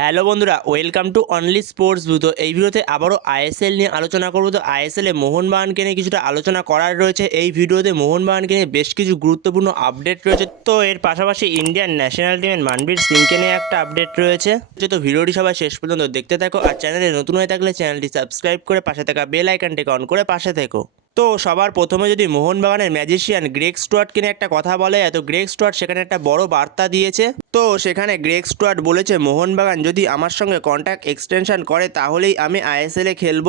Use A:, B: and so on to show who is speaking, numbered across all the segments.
A: Hello বন্ধুরা, welcome to only sports তো এই ভিডিওতে আবারও আইএসএল নিয়ে আলোচনা করব। তো আইএসএলে মোহনবাগানকে নিয়ে কিছুটা আলোচনা করার রয়েছে। এই ভিডিওতে মোহনবাগানকে নিয়ে বেশ কিছু গুরুত্বপূর্ণ আপডেট রয়েছে। তো এর পাশাপাশি ইন্ডিয়ান ন্যাশনাল টিমের মানবীর সিংকে নিয়ে একটা আপডেট রয়েছে। তো ভিডিওটি সবাই শেষ পর্যন্ত দেখতে থাকো। আর চ্যানেলে নতুন হয়ে থাকলে চ্যানেলটি সাবস্ক্রাইব করে পাশে থাকা বেল আইকনটিকে অন করে পাশে থেকো। তো সবার প্রথমে যদি মোহনবাগানের ম্যাজিশিয়ান গ্রেক স্টুয়ার্টকে নিয়ে একটা কথা বলে তো গ্রেক স্টুয়ার্ট সেখানে একটা বড় বার্তা দিয়েছে। তো সেখানে গ্রেক স্টুয়ার্ট বলেছে, মোহনবাগান যদি আমার সঙ্গে কন্ট্যাক্ট এক্সটেনশন করে, তাহলেই আমি আইএসএলে খেলব।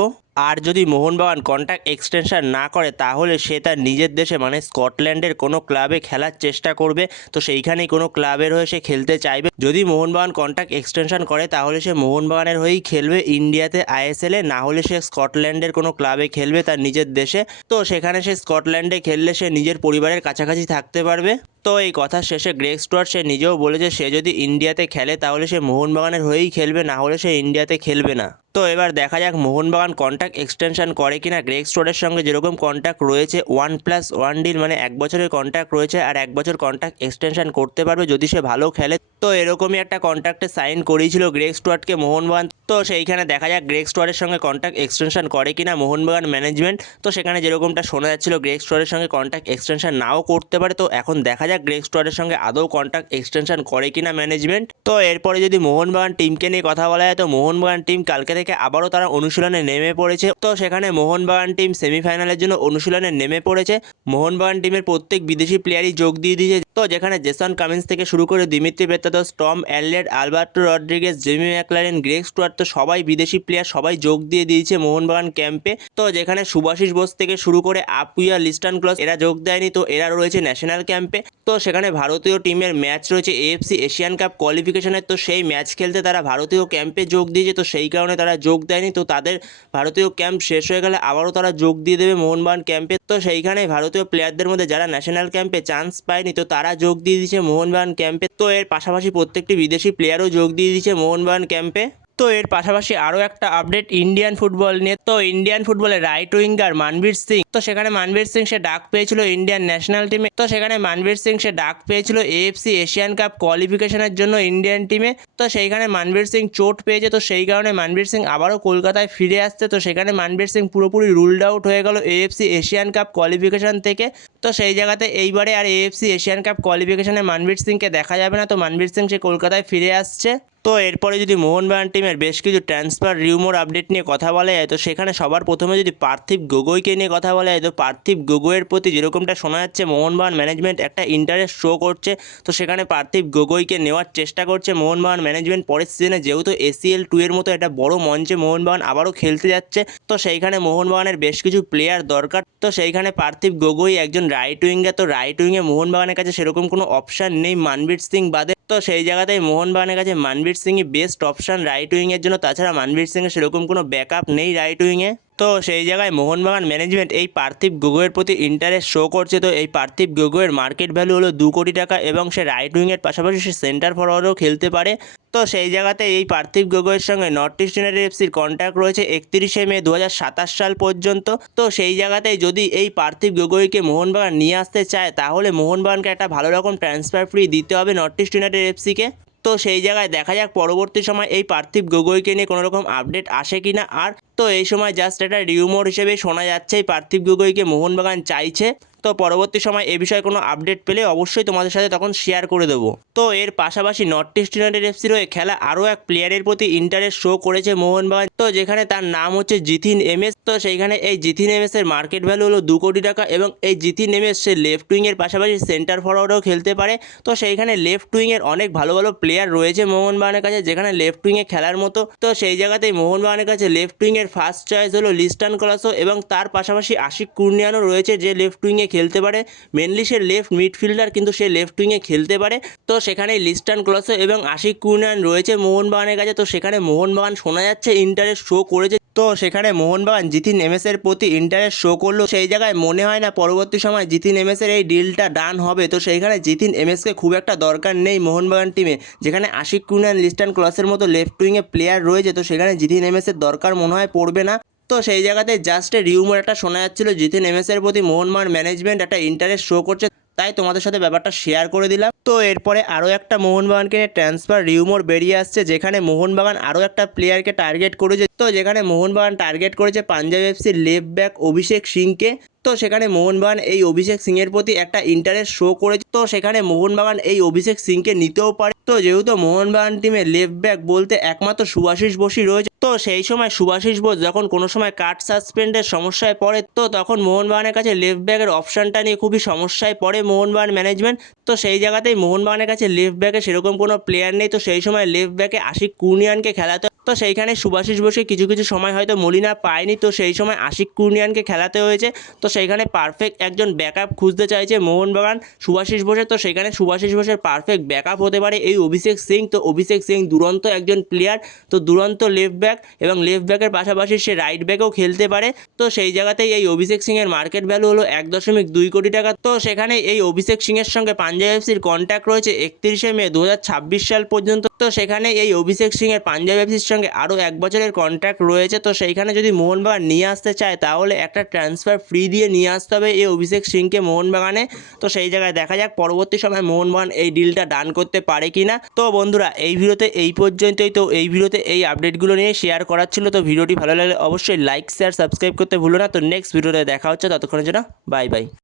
A: আর যদি মোহনবাগান কন্ট্যাক্ট এক্সটেনশন না করে, তাহলে সে তার নিজের দেশে মানে স্কটল্যান্ডের কোনো ক্লাবে খেলার চেষ্টা করবে। তো সেইখানেই কোনো ক্লাবের হয়ে সে খেলতে চাইবে। যদি মোহনবাগান কন্ট্যাক্ট এক্সটেনশন করে, তাহলে সে মোহনবাগানের হয়েই খেলবে ইন্ডিয়াতে আইএসএলে না হলে সে স্কটল্যান্ডের কোনো ক্লাবে খেলবে তার নিজের দেশে। তো সেখানে সে স্কটল্যান্ডে খেললে সে নিজের পরিবারের কাছাকাছি থাকতে পারবে। তো এই কথা শেষে গ্রেগ স্টুয়ার্ট সে নিজেও বলেছে সে যদি ইন্ডিয়াতে খেলে, তাহলে সে মোহনবাগানের হয়েই খেলবে। না হলে সে ইন্ডিয়াতে খেলবে না। তো এবার দেখা যাক মোহনবাগান কন্ট্যাক্ট এক্সটেনশন করে কিনা। গ্রেক স্টোরের সঙ্গে যেরকম কন্ট্যাক্ট রয়েছে ওয়ান প্লাস ওয়ান ডিল মানে এক বছরের কন্ট্যাক্ট রয়েছে আর এক বছর কন্ট্যাক্ট এক্সটেনশন করতে পারবে যদি সে ভালো খেলে। তো এরকমই একটা কন্ট্যাক্টে সাইন করিয়েছিল গ্রেক স্টুয়ার্টকে মোহনবাগান। তো সেইখানে দেখা যাক গ্রেক স্টোয়ারের সঙ্গে কন্ট্যাক্ট এক্সটেনশন করে কিনা মোহনবাগান ম্যানেজমেন্ট তো সেখানে যেরকমটা শোনা যাচ্ছিল গ্রেগ স্টোয়ারের সঙ্গে কন্ট্যাক্ট এক্সটেনশন নাও করতে পারে। তো এখন দেখা যাক গ্রেগ স্টোয়ারের সঙ্গে আদৌ কন্ট্যাক্ট এক্সটেনশন করে কিনা ম্যানেজমেন্ট তো এরপরে যদি মোহনবাগান টিমকে নিয়ে কথা বলা যায়, তো মোহনবাগান টিম কালকে থেকে আবারও তারা অনুশীলনে নেমে পড়েছে। তো সেখানে মোহনবাগান টিম সেমিফাইনালের জন্য অনুশীলনে নেমে পড়েছে। মোহনবাগান টিমের প্রত্যেক বিদেশি প্লেয়ারই যোগ দিয়ে দিয়েছে। তো যেখানে জেসন কামিন্স থেকে শুরু করে Dimitri Petratos Tom Aldred, Alberto Rodriguez, Jamie Maclaren, Greg Stewart, তো সবাই বিদেশি প্লেয়ার, সবাই যোগ দিয়ে দিয়েছে মোহনবাগান ক্যাম্পে। তো যেখানে সুভাষিস বোস থেকে শুরু করে আপুইয়া লিস্টান ক্লস, এরা যোগ দেয়নি, তো এরা রয়েছে ন্যাশনাল ক্যাম্পে। তো সেখানে ভারতীয় টিমের ম্যাচ রয়েছে এএফসি এশিয়ান কাপ কোয়ালিফিকেশনের, তো সেই ম্যাচ খেলতে তারা ভারতীয় ক্যাম্পে যোগ দিয়েছে, তো সেই কারণে তারা যোগ দেয়নি, তো তাদের ভারতীয় ক্যাম্প শেষ হয়ে গেলে আবারও তারা যোগ দিয়ে দেবে মোহনবাগান ক্যাম্পে। তো সেইখানে ভারতীয় প্লেয়ারদের মধ্যে যারা ন্যাশনাল ক্যাম্পে চান্স পায়নি, তো তারা যোগ দিয়ে দিচ্ছে মোহনবাগান ক্যাম্পে। তো এর পাশাপাশি প্রত্যেকটি বিদেশি প্লেয়ারও যোগ দিয়ে দিচ্ছে মোহনবাগান ক্যাম্পে। তো এর পাশাপাশি আরও একটা আপডেট ইন্ডিয়ান ফুটবল নিয়ে। তো ইন্ডিয়ান ফুটবলের রাইট উইঙ্গার মানবীর সিং। তো সেখানে মানবীর সিং সে ডাক পেয়েছিল ইন্ডিয়ান ন্যাশনাল টিমে তো সেখানে মানবীর সিং সে ডাক পেয়েছিল এএফসি এশিয়ান কাপ কোয়ালিফিকেশনের জন্য ইন্ডিয়ান টিমে তো সেইখানে মানবীর সিং চোট পেয়েছে। তো সেই কারণে মানবীর সিং আবারও কলকাতায় ফিরে আসছে। তো সেখানে মানবীর সিং পুরোপুরি রুলড আউট হয়ে গেল এএফসি এশিয়ান কাপ কোয়ালিফিকেশন থেকে। তো সেই জায়গাতে এইবারে আর এএফসি এশিয়ান কাপ কোয়ালিফিকেশনে মানবীর সিংকে দেখা যাবে না। তো মানবীর সিং সে কলকাতায় ফিরে আসছে। তো এরপরে যদি মোহনবাগান টিমের বেশ কিছু ট্রান্সফার রিউমোর আপডেট নিয়ে কথা বলা যায়, তো সেখানে সবার প্রথমে যদি পার্থিব গগৈকে নিয়ে কথা বলা যায়, তো পার্থিব গগৈয়ের প্রতি যেরকমটা শোনা যাচ্ছে, মোহনবাগান ম্যানেজমেন্ট একটা ইন্টারেস্ট শো করছে। তো সেখানে পার্থিব গগৈকে নেওয়ার চেষ্টা করছে মোহনবাগান ম্যানেজমেন্ট পরের সিজনে যেহেতু এসিএল টু এর মতো একটা বড় মঞ্চে মোহনবাগান আবারও খেলতে যাচ্ছে, তো সেইখানে মোহনবাগানের বেশ কিছু প্লেয়ার দরকার। তো সেইখানে পার্থিব গগৈ একজন রাইট উইঙ্গার তো রাইট উইংয়ে মোহনবাগানের কাছে সেরকম কোনো অপশান নেই, মানবীর সিং বাদে। তো সেই জায়গাতেই মোহনবাগানের কাছে মানবীর সিংই বেস্ট অপশান রাইট উইংয়ের জন্য। তাছাড়া মানবীর সিংয়ের সেরকম কোনো ব্যাকআপ নেই রাইট উইংয়ে তো সেই জায়গায় মোহনবাগান ম্যানেজমেন্ট এই পার্থিব গগৈয়ের প্রতি ইন্টারেস্ট শো করছে। তো এই পার্থিব গগৈয়ের মার্কেট ভ্যালু হলো দু কোটি টাকা এবং সে রাইট উইংয়ের পাশাপাশি সে সেন্টার ফরওয়ার্ডও খেলতে পারে। তো সেই জায়গাতে এই পার্থিব গগৈয়ের সঙ্গে নর্থ ইস্ট ইউনাইটেড এফসির কন্ট্যাক্ট রয়েছে একত্রিশে মে দু হাজার সাতাশ সাল পর্যন্ত। তো সেই জায়গাতেই যদি এই পার্থিব গগৈকে মোহনবাগান নিয়ে আসতে চায়, তাহলে মোহনবাগানকে একটা ভালো রকম ট্রান্সফার ফ্রি দিতে হবে নর্থ ইস্ট ইউনাইটেড এফসিকে তো সেই জায়গায় দেখা যাক পরবর্তী সময় এই পার্থিব গগৈকে নিয়ে কোনো রকম আপডেট আসে কি না। আর তো এই সময় জাস্ট একটা রিউমোর হিসেবে শোনা যাচ্ছে, এই পার্থিব গগৈকে মোহনবাগান চাইছে। তো পরবর্তী সময় এ বিষয়ে কোনো আপডেট পেলে অবশ্যই তোমাদের সাথে তখন শেয়ার করে দেবো। তো এর পাশাপাশি নর্থ ইস্ট ইউনাইটেড এফসির হয়ে খেলা আরও এক প্লেয়ারের প্রতি ইন্টারেস্ট শো করেছে মোহনবাগান। তো যেখানে তার নাম হচ্ছে জিথিন এমএস তো সেইখানে এই জিথিন এমএস এর মার্কেট ভ্যালু হলো দু কোটি টাকা এবং এই জিথিন এমএস সে লেফট উইংয়ের পাশাপাশি সেন্টার ফরওয়ার্ডও খেলতে পারে। তো সেইখানে লেফট উইংয়ের অনেক ভালো ভালো প্লেয়ার রয়েছে মোহনবাগানের কাছে যেখানে লেফট উইংয়ে খেলার মতো। তো সেই জায়গাতেই মোহনবাগানের কাছে লেফট উইংয়ের ফার্স্ট চয়েস হলো লিস্টান কলাসো এবং তার পাশাপাশি আশিক কুর্নিয়ানও রয়েছে যে লেফট উইংয়ে খেলতে পারে। মেনলি সে লেফট মিডফিল্ডার কিন্তু সে লেফট উইংয়ে খেলতে পারে। তো সেখানে লিস্টান ক্লসো এবং আশিক কুর্নিয়ান রয়েছে মোহনবাগানের কাছে। তো সেখানে মোহনবাগান শোনা যাচ্ছে ইন্টারেস্ট শো করেছে। তো সেখানে মোহনবাগান জিতিন এমএসের প্রতি ইন্টারেস্ট শো করল। সেই জায়গায় মনে হয় না পরবর্তী সময় জিতিন এমএসের এই ডিলটা ডান হবে। তো সেইখানে জিতিন এমএসকে খুব একটা দরকার নেই মোহনবাগান টিমে যেখানে আশিক কুর্নিয়ান লিস্টান ক্লসের মতো লেফট উইংয়ে প্লেয়ার রয়েছে। তো সেখানে জিতিন এমএসের দরকার মনে হয় পড়বে না। তো সেই জায়গাতে জাস্ট রিউমার একটা শোনা যাচ্ছিল, জিতেন এমএসের প্রতি মোহনবাগান ম্যানেজমেন্ট একটা ইন্টারেস্ট শো করছে, তাই তোমাদের সাথে ব্যাপারটা শেয়ার করে দিলাম। তো এরপরে আরও একটা মোহনবাগানকে নিয়ে ট্রান্সফার রিউমোর বেরিয়ে আসছে, যেখানে মোহনবাগান আরও একটা প্লেয়ারকে টার্গেট করেছে। তো যেখানে মোহনবাগান টার্গেট করেছে পাঞ্জাব এফসির লেফট ব্যাক অভিষেক সিংকে তো সেখানে মোহনবাগান এই অভিষেক সিংয়ের প্রতি একটা ইন্টারেস্ট শো করেছে। তো সেখানে মোহনবাগান এই অভিষেক সিংকে নিতেও পারে। তো যেহেতু মোহনবাগান টিমে লেফট ব্যাক বলতে একমাত্র সুভাষিস বসই রয়েছে, তো সেই সময় সুভাষিস বোস যখন কোনো সময় কাট সাসপেন্ডের সমস্যায় পড়ে, তো তখন মোহনবাগানের কাছে লেফট ব্যাকের অপশানটা নিয়ে খুবই সমস্যায় পড়ে মোহনবাগান ম্যানেজমেন্ট তো সেই জায়গাতেই মোহনবাগানের কাছে লেফট ব্যাকে সেরকম কোনো প্লেয়ার নেই, তো সেই সময় লেফট ব্যাকে আশিক কুর্নিয়ানকে খেলাতে তো সেইখানে সুভাষিস বোসকে কিছু কিছু সময় হয়তো মলিনা পায়নি। তো সেই সময় আশিক কুর্নিয়ানকে খেলাতে হয়েছে। তো সেইখানে পারফেক্ট একজন ব্যাকআপ খুঁজতে চাইছে মোহনবাগান সুভাষিস বোসের। তো সেখানে সুভাষিস বোসের পারফেক্ট ব্যাকআপ হতে পারে এই অভিষেক সিং। তো অভিষেক সিং দুরন্ত একজন প্লেয়ার তো দুরন্ত লেফট ব্যাক এবং লেফট ব্যাকের পাশাপাশি সে রাইট ব্যাকেও খেলতে পারে। তো সেই জায়গাতেই এই অভিষেক সিংয়ের মার্কেট ভ্যালু হলো এক দশমিক দুই কোটি টাকা। তো সেখানে এই অভিষেক সিংয়ের সঙ্গে পাঞ্জাব এফসির কন্ট্যাক্ট রয়েছে একত্রিশে মে দু হাজার ছাব্বিশ সাল পর্যন্ত। তো সেখানে এই অভিষেক সিংয়ের পাঞ্জাব এফসির সঙ্গে আরও এক বছরের কন্ট্যাক্ট রয়েছে, তো সেইখানে যদি মোহনবাগান নিয়ে আসতে চায়, তাহলে একটা ট্রান্সফার ফ্রি দিয়ে নিয়ে আসতে হবে এই অভিষেক সিংকে মোহনবাগানে। তো সেই জায়গায় দেখা যাক পরবর্তী সময় মোহনবাগান এই ডিলটা ডান করতে পারে কি না তো বন্ধুরা, এই ভিডিওতে এই পর্যন্তই। তো এই ভিডিওতে এই আপডেটগুলো নিয়ে শেয়ার করার ছিল। তো ভিডিওটি ভালো লাগলে অবশ্যই লাইক শেয়ার সাবস্ক্রাইব করতে ভুলো না। তো নেক্সট ভিডিওতে দেখা হচ্ছে। ততক্ষণের জন্য বাই বাই